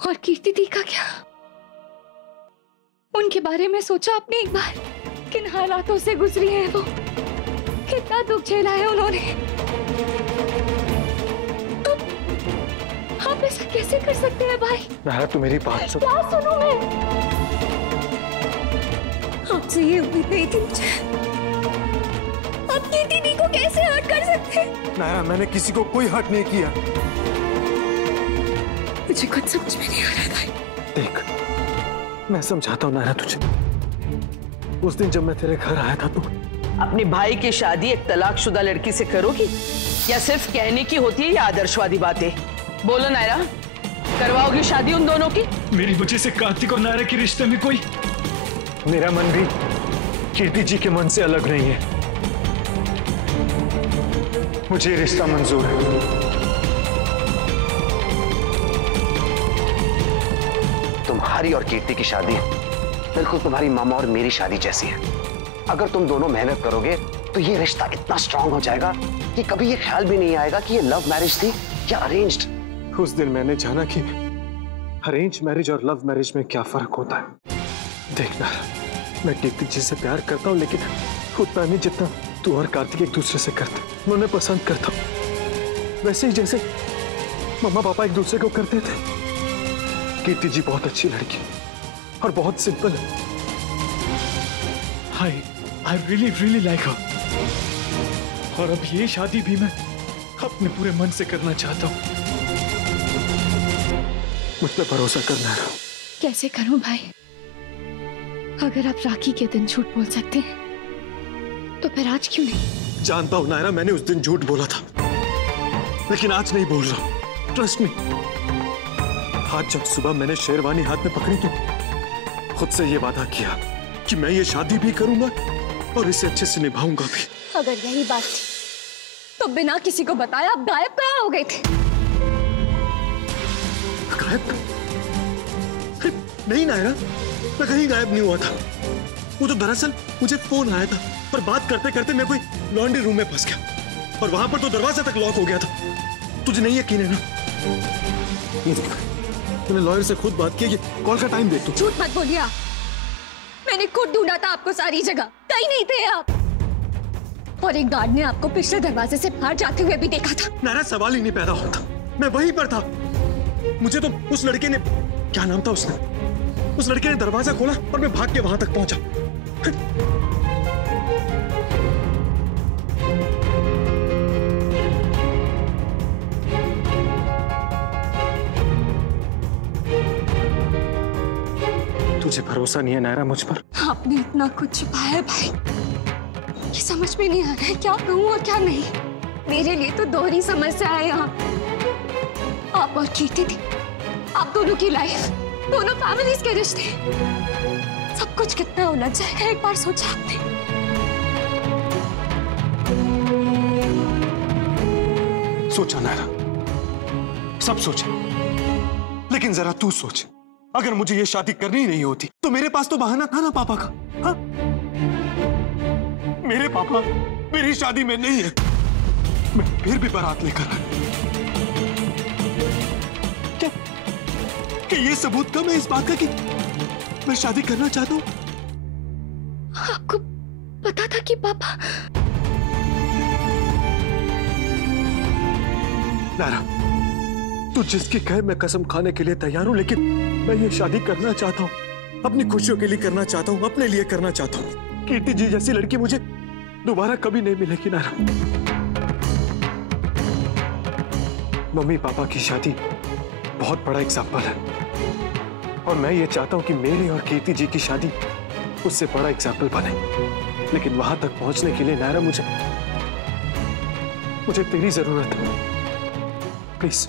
और कीर्ति दी का क्या? उनके बारे में सोचा आपने एक बार? किन हालातों से गुजरी है वो, कितना दुख झेला है उन्होंने। आप ऐसा कैसे कर सकते हैं भाई? नायरा तू मेरी बात सुन। क्या सुनूं मैं? आपसे ये उम्मीद नहीं थी मुझे। आप कीर्ति दी को कैसे हर्ट कर सकते हैं? नायरा मैंने किसी को कोई हर्ट नहीं किया। मुझे कुछ समझ में नहीं आ रहा भाई। देख मैं समझाता हूँ नायरा तुझे। उस दिन जब मैं तेरे घर आया था तो अपने भाई की शादी एक तलाकशुदा लड़की से करोगी या सिर्फ कहने की होती है ये आदर्शवादी बातें? बोलो नायरा, करवाओगी शादी उन दोनों की? मेरी वजह से कार्तिक और नायरा के रिश्ते में कोई। मेरा मन भी कीर्ति जी के मन से अलग नहीं है। मुझे रिश्ता मंजूर है। तुम्हारी और कीर्ति की शादी बिल्कुल तुम्हारी मामा और मेरी शादी जैसी है। अगर तुम दोनों मेहनत करोगे तो ये रिश्ता इतना स्ट्रांग हो जाएगा कि कभी ये ख्याल भी नहीं आएगा कि ये लव मैरिज थी या अरेंज्ड। उस दिन मैंने जाना कि अरेंज मैरिज और लव मैरिज में क्या फर्क होता है। देखना मैं कीर्ति जी से प्यार करता हूँ लेकिन उतना नहीं जितना तू और कार्तिक एक दूसरे से करते। मैं उन्हें पसंद करता हूँ वैसे ही जैसे मम्मा पापा एक दूसरे को करते थे। कीर्ति जी बहुत अच्छी लड़की और बहुत सिंपल है। I really really like her। और अब ये शादी भी मैं अपने पूरे मन से करना चाहता हूँ। मुझ पर भरोसा करना है। कैसे करूं भाई? अगर आप राखी के दिन झूठ बोल सकते हैं तो फिर आज क्यों नहीं? जानता हूं नायरा मैंने उस दिन झूठ बोला था लेकिन आज नहीं बोल रहा। Trust me. आज जब सुबह मैंने शेरवानी हाथ में पकड़ी तो खुद से ये वादा किया कि मैं ये शादी भी करूंगा और इसे अच्छे से निभाऊंगा भी। अगर यही बात थी तो बिना किसी को बताए आप गायब कहाँ हो गए थे? गायब? नहीं नायरा मैं कहीं गायब नहीं हुआ था। वो तो दरअसल मुझे फोन आया था पर बात करते करते मैं कोई लॉन्ड्री रूम में फंस गया और वहां पर तो दरवाजा तक लॉक हो गया था। तुझे नहीं यकीन है ना? ये देख मैंने लॉयर से खुद बात की। ये कॉल का टाइम देख तू। झूठ मत बोलिए आप। मैंने खुद ढूंढा था आपको सारी जगह, कहीं नहीं थे आप। और एक गार्ड ने आपको पिछले दरवाजे से बाहर जाते हुए भी देखा था। नायरा सवाल ही नहीं पैदा होता। मैं वहीं पर था। मुझे तो उस लड़के ने, क्या नाम था उसने, उस लड़के ने दरवाजा खोला और मैं भाग के वहां तक पहुंचा। तुझे भरोसा नहीं है नायरा मुझ पर? आपने इतना कुछ छुपाया है भाई, ये समझ में नहीं आ रहा है क्या कहूँ और क्या नहीं। मेरे लिए तो दोहरी समस्या है यहाँ। आप और कीर्ति थी, आप दोनों की लाइफ, दोनों फैमिलीज के रिश्ते, सब कुछ कितना उलझ जाएगा एक बार सोचा आपने? सोचा नायरा, सब सोचा, लेकिन जरा तू सोच, अगर मुझे ये शादी करनी नहीं होती तो मेरे पास तो बहाना था ना पापा का। हाँ? मेरे पापा मेरी शादी में नहीं है, मैं फिर भी बारात लेकर आया। क्या ये सबूत कम है इस बात का कि मैं शादी करना चाहता हूं? आपको पता था कि पापा? नायरा, तू जिसकी कहे मैं कसम खाने के लिए तैयार हूं, लेकिन मैं ये शादी करना चाहता हूं, अपनी खुशियों के लिए करना चाहता हूं, अपने लिए करना चाहता हूं। कीर्ति जी जैसी लड़की मुझे दोबारा कभी नहीं मिलेगी नायरा। मम्मी पापा की शादी बहुत बड़ा एग्जाम्पल है और मैं ये चाहता हूं कि मेरी और कीर्ति जी की शादी उससे बड़ा एग्जाम्पल बने। लेकिन वहां तक पहुंचने के लिए नायरा मुझे तेरी जरूरत है। प्लीज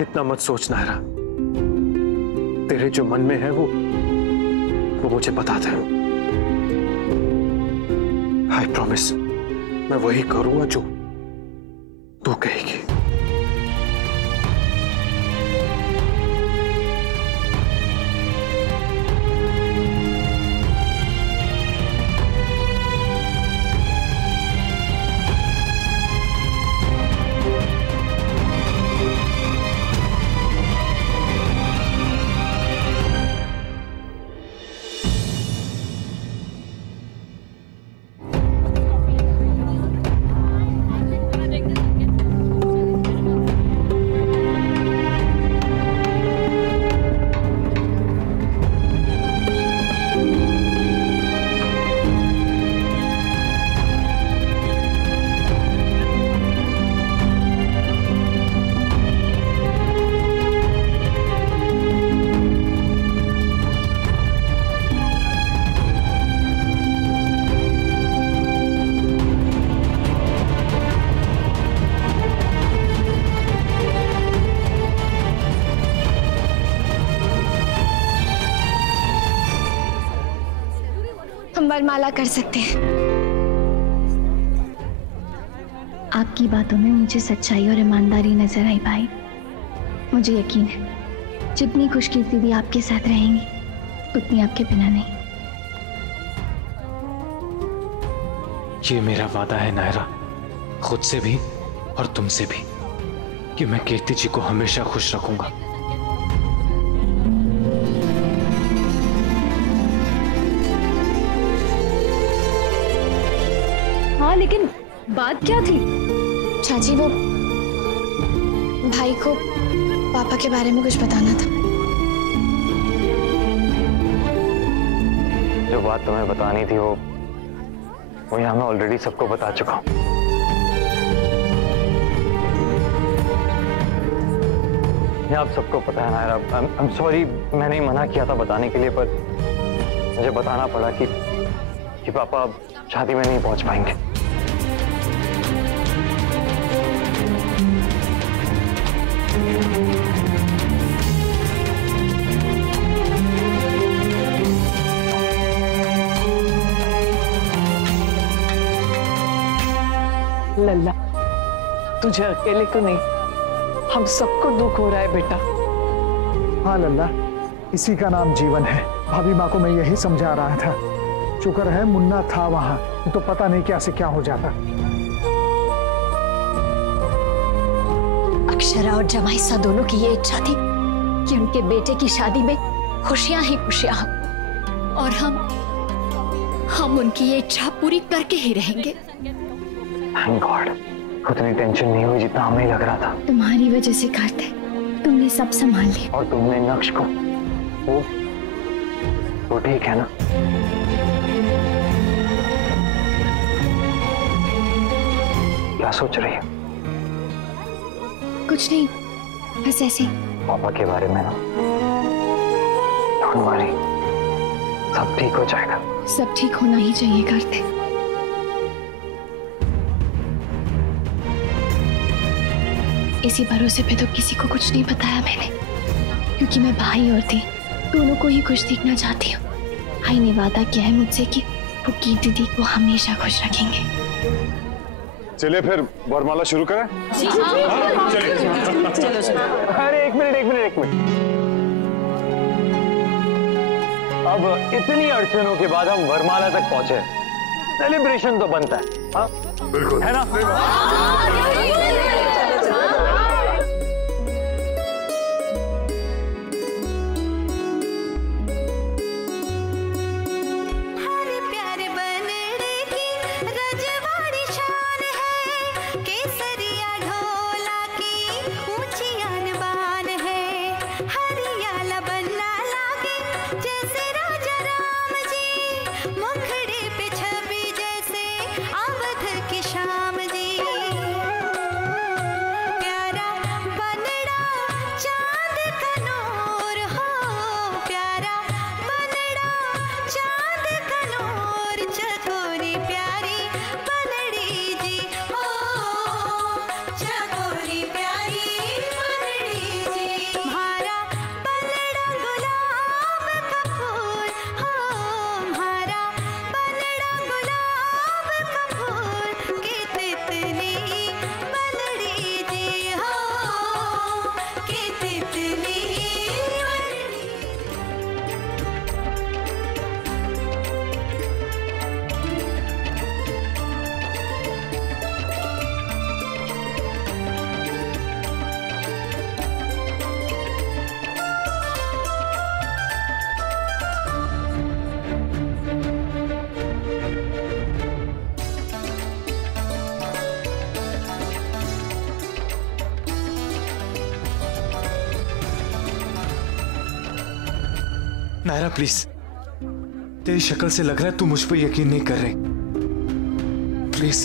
इतना मत सोच नायरा, तेरे जो मन में है वो मुझे बता दे। आई प्रॉमिस मैं वही करूंगा जो तू कहेगी। हम वरमाला कर सकते हैं। आपकी बातों में मुझे सच्चाई और ईमानदारी नजर आई भाई। मुझे यकीन है जितनी खुशकिस्मती आपके साथ रहेंगी उतनी आपके बिना नहीं। ये मेरा वादा है नायरा, खुद से भी और तुमसे भी, कि मैं कीर्ति जी को हमेशा खुश रखूंगा। हाँ लेकिन बात क्या थी? चाची वो भाई को पापा के बारे में कुछ बताना था। जो बात तुम्हें बतानी थी वो यहाँ मैं ऑलरेडी सबको बता चुका हूँ। ये आप सबको पता है नायरा। आई एम सॉरी, मैंने ही मना किया था बताने के लिए, पर मुझे बताना पड़ा कि पापा शादी में नहीं पहुंच पाएंगे। लल्ला, तुझे अकेले को नहीं, हम सबको दुख हो रहा है बेटा। हाँ लल्ला, इसी का नाम जीवन है। भाभी माँ को मैं यही समझा रहा था। शुक्र है मुन्ना था वहां, तो पता नहीं क्या से क्या हो जाता। अक्षरा और जमाईसा दोनों की ये इच्छा थी कि उनके बेटे की शादी में खुशियां ही खुशियां हो, और हम उनकी ये इच्छा पूरी करके ही रहेंगे। थैंक गॉड, उतनी टेंशन नहीं हुई जितना हमें लग रहा था। तुम्हारी वजह से कार्तिक, तुमने सब संभाल लिया। और तुमने नक्श को, वो ठीक है ना? क्या सोच रही है? कुछ नहीं, बस ऐसे ही। पापा के बारे में ना, डोंट वरी, सब ठीक हो जाएगा। सब ठीक होना ही चाहिए कार्तिक। इसी भरोसे पे तो किसी को कुछ नहीं बताया मैंने, क्योंकि मैं भाई और दी दोनों को ही खुश देखना चाहती हूँ। भाई ने वादा किया है मुझसे कि वो कीर्ति दी को हमेशा खुश रखेंगे। चलिए फिर वरमाला शुरू करें। अरे एक मिनट। अब इतनी अड़चनों के बाद हम वरमाला तक पहुंचे, सेलिब्रेशन तो बनता है। हाँ बिल्कुल, है ना? नायरा प्लीज, तेरी शक्ल से लग रहा है तू मुझ पर यकीन नहीं कर रही। प्लीज